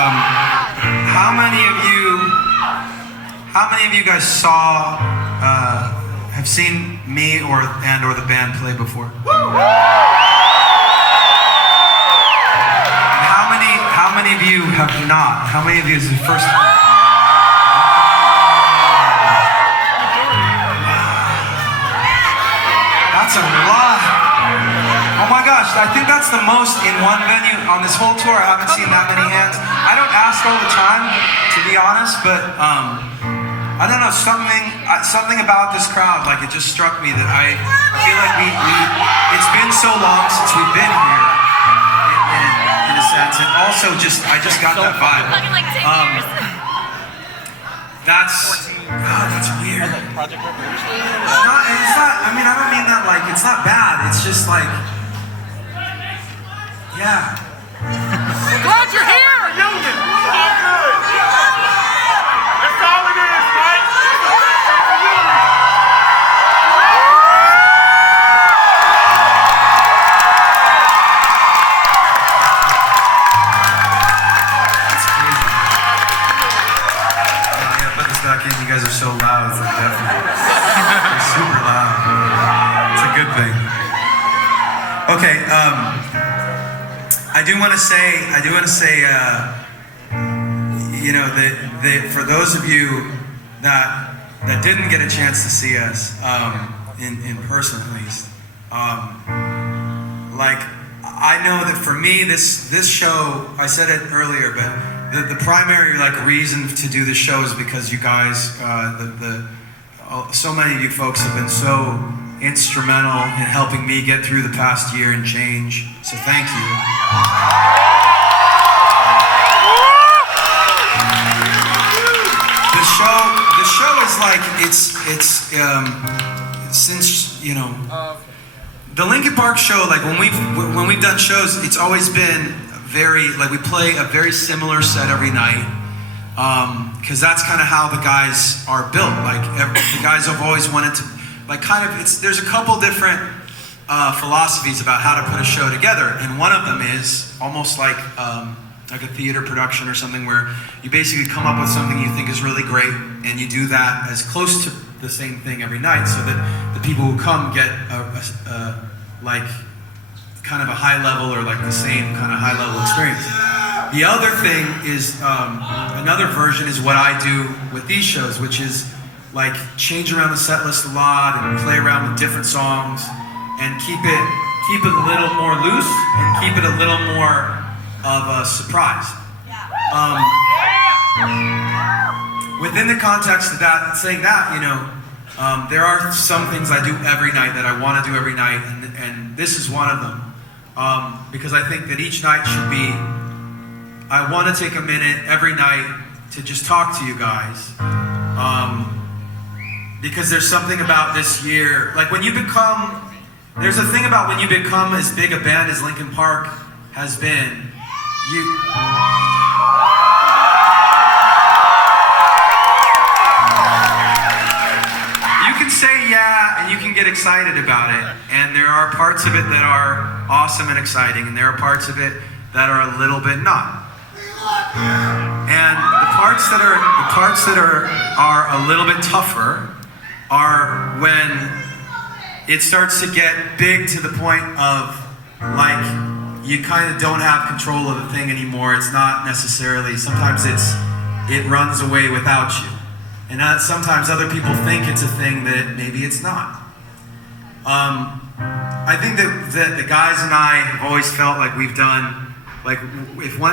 How many of you guys have seen me or the band play before? And how many of you have not? How many of you is the first time? That's a lot. Oh my gosh, I think that's the most in one venue on this whole tour. I haven't seen that many hands. I don't ask all the time, to be honest, but I don't know, something about this crowd, like it just struck me that I feel like it's been so long since we've been here, in a sense, and also I just got that vibe. That's weird. No, it's not, I mean, I don't mean that like, it's not bad, it's just like, yeah. Glad you're here! Union! All good! That's all it is, Mike! That's crazy. I gotta put this back in, you guys are so loud, it's like definitely. It's super loud. It's a good thing. Okay, I do want to say, you know, that for those of you that didn't get a chance to see us, in person at least, like, I know that for me, this show, I said it earlier, but the primary like reason to do this show is because you guys, so many of you folks have been so instrumental in helping me get through the past year and change. So thank you. The show is like it's since, you know, the Linkin Park show, like when we've done shows, it's always been very, like we play a very similar set every night, because that's kind of how the guys are built. Like the guys have always wanted to, like, kind of, there's a couple different philosophies about how to put a show together, and one of them is almost like a theater production or something, where you basically come up with something you think is really great, and you do that as close to the same thing every night, so that the people who come get like kind of a high level, or like the same kind of high level experience. The other thing is, another version is what I do with these shows, which is like change around the set list a lot and play around with different songs and keep it a little more loose and keep it a little more of a surprise. Within the context of that, saying that, you know, there are some things I do every night that I want to do every night, and this is one of them, because I think that each night should be, I want to take a minute every night to just talk to you guys. Because there's something about this year, like when you become, there's a thing about when you become as big a band as Linkin Park has been, you can say yeah, and you can get excited about it, and there are parts of it that are awesome and exciting, and there are parts of it that are a little bit not. And the parts that are a little bit tougher are when it starts to get big to the point of, like, you kind of don't have control of the thing anymore. It's not necessarily, sometimes it runs away without you. And sometimes other people think it's a thing that maybe it's not. I think that the guys and I have always felt like we've done, like,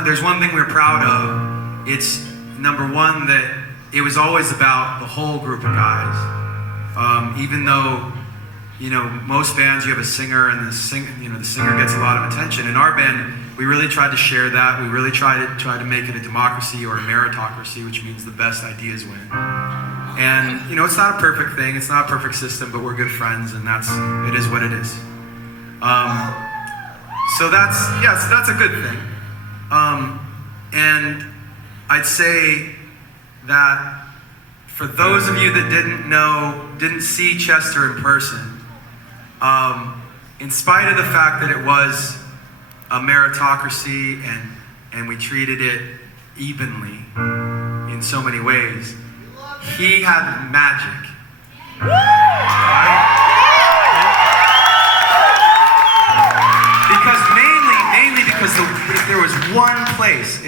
there's one thing we're proud of, it's number one, that it was always about the whole group of guys. Even though, you know, most bands you have a singer, and the singer gets a lot of attention. In our band, we really tried to share that. We really tried to make it a democracy or a meritocracy, which means the best ideas win. And, you know, it's not a perfect thing, it's not a perfect system, but we're good friends, and it is what it is. So that's a good thing. And I'd say that for those of you that didn't see Chester in person, in spite of the fact that it was a meritocracy and we treated it evenly in so many ways. He had magic. Right? Because mainly because if there was one place,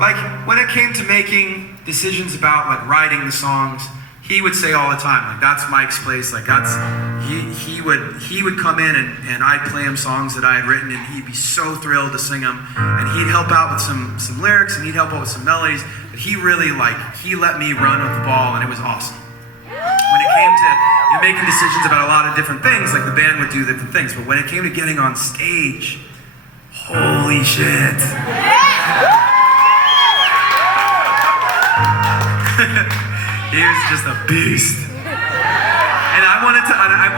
like when it came to making decisions about like writing the songs, he would say all the time, like, that's Mike's place, like that's, he would come in and I'd play him songs that I had written and he'd be so thrilled to sing them, and he'd help out with some lyrics and he'd help out with some melodies, but he really he let me run with the ball, and it was awesome. When it came to making decisions about a lot of different things, like the band would do different things, but when it came to getting on stage, holy shit. He was just a beast. And I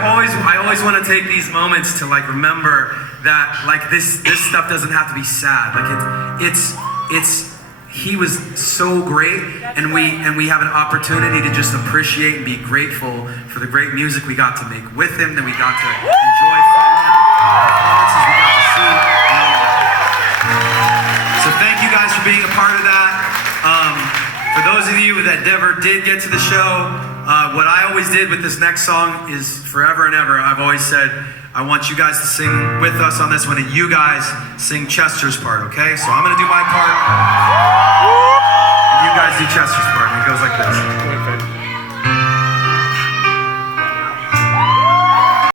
always want to take these moments to like remember that like this stuff doesn't have to be sad. Like he was so great, and we have an opportunity to just appreciate and be grateful for the great music we got to make with him, that we got to enjoy from him, the performances we got to see, and all of that. So thank you guys for being a part of that. For those of you that never did get to the show, what I always did with this next song is forever and ever, I've always said, I want you guys to sing with us on this one, and you guys sing Chester's part, okay? So I'm gonna do my part, and you guys do Chester's part, and it goes like this.